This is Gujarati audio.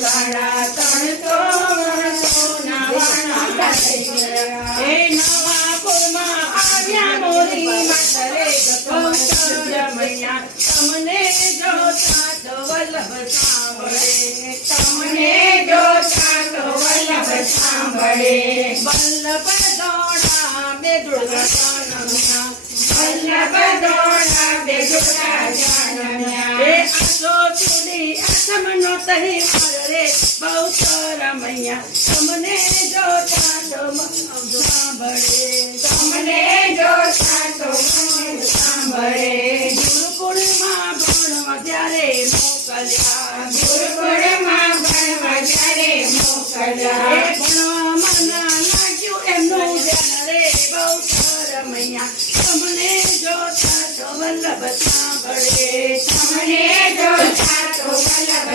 સાડા 300 વર્ષોના વાણા થઈ ગયા એ નવાપુરમાં આવ્યા મોરી માતરે કૌશલ્ય મૈયા તમને જોતા તો વલ્લભ સાંભળે તમને જોતા તો વલ્લભ સાંભળે વલ્લભ દોડા બેદુડા જાનમ્યા વલ્લભ દોડા બેદુડા જાનમ્યા એ આસો સુધી આસમનો તહેવાર રે બહુ રમૈયા તમને જોતા તો સાંભળે તમને જોતા તો સાંભળે ગુરુકુળમાં ભણવા જ્યારે મોકલ્યા ગુરુકુળમાં ભણવા જ્યારે મોકલ્યા ભણવા મના લાગ્યું એમનું ધ્યાન રે બહુ રમૈયા તમને જોતા તો વલ્લભ સાંભળે તમને જોતા તો વલ્લભ